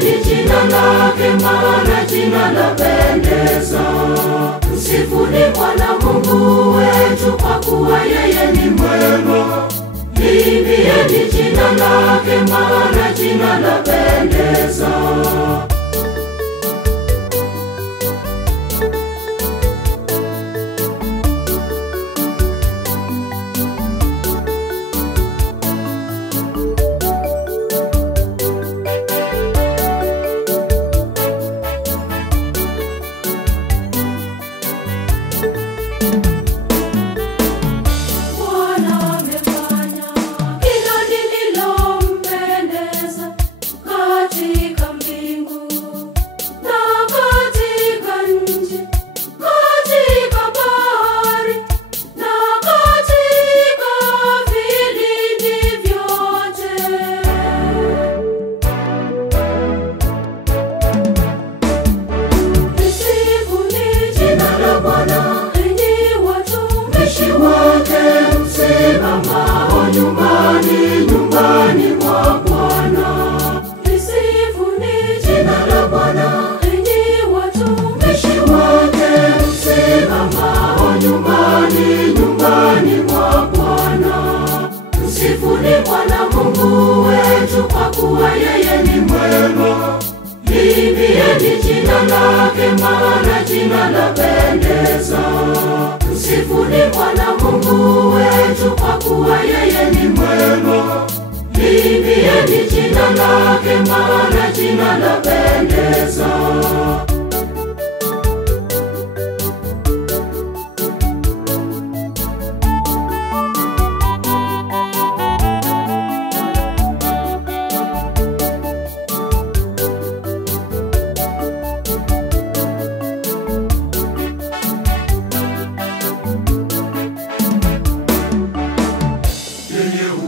Limbieni jina lake, maana jina lapendeza. Msifuni Bwana Mungu wetu, kwa kuwa yeye ni mwema. Limbieni jina lake, maana jina lapendeza. Nyumbani mwa Bwana. Lisifuni jina la Bwana, enyi watumishi wake msimamao nyumbani mwa Bwana. Msifuni Bwana Mungu wetu, kwa kuwa yeye ni mwema. Limbieni jina lake, maana jina lapendeza. Msifuni Bwana Mungu wetu, kwa kuwa yeye ni mwema. Limbieni jina lake, maana jina lapendeza.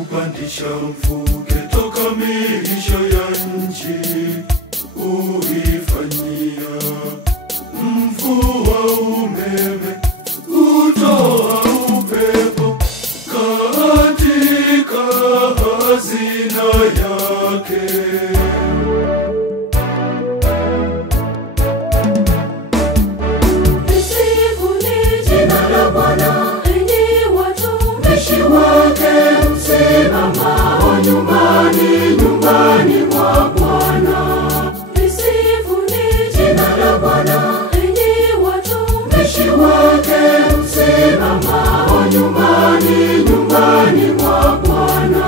Upandisha mvuke toka miisho ya nchi, huifanyia mvua umeme, hutoa upepo katika hazina yake. Lisifuni jina la Bwana, enyi watumishi wake msimamao nyumbani mwa Bwana. Lisifuni jina la Bwana, enyi watumishi wake msimamao nyumbani mwa Bwana.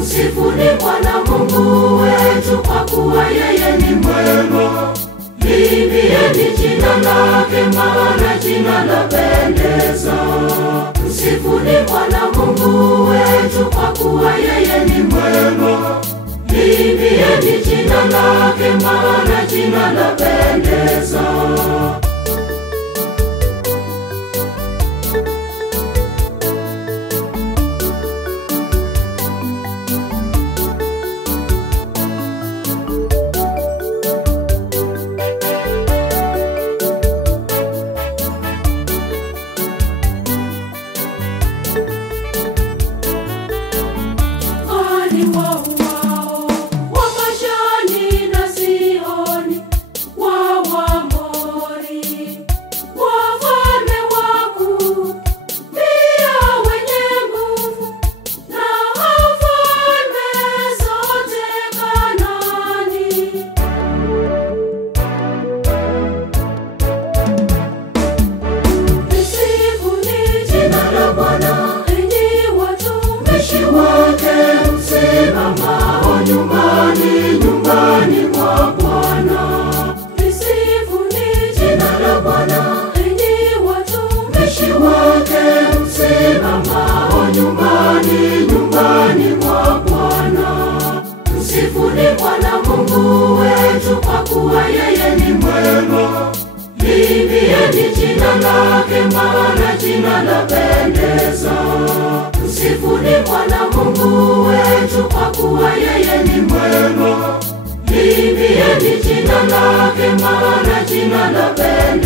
Msifuni Bwana Mungu wetu, kwa kuwa yeye ni mwema. Limbieni jina lake, maana jina lapendeza. Msifuni Bwana Mungu wetu, kwa kuwa yeye ni mwema. Limbieni jina lake, maana jina lapendeza. Nyumbani mwa Bwana. Lisifuni jina la Bwana, enyi watumishi wake msimamao nyumbani mwa Bwana. Msifuni Bwana Mungu wetu, kwa kuwa yeye ni mwema. Limbieni jina lake, maana jina lapendeza. Msifuni Bwana Mungu wetu, kwa kuwa yeye ni mwema. Limbieni jina lake, maana jina lapendeza.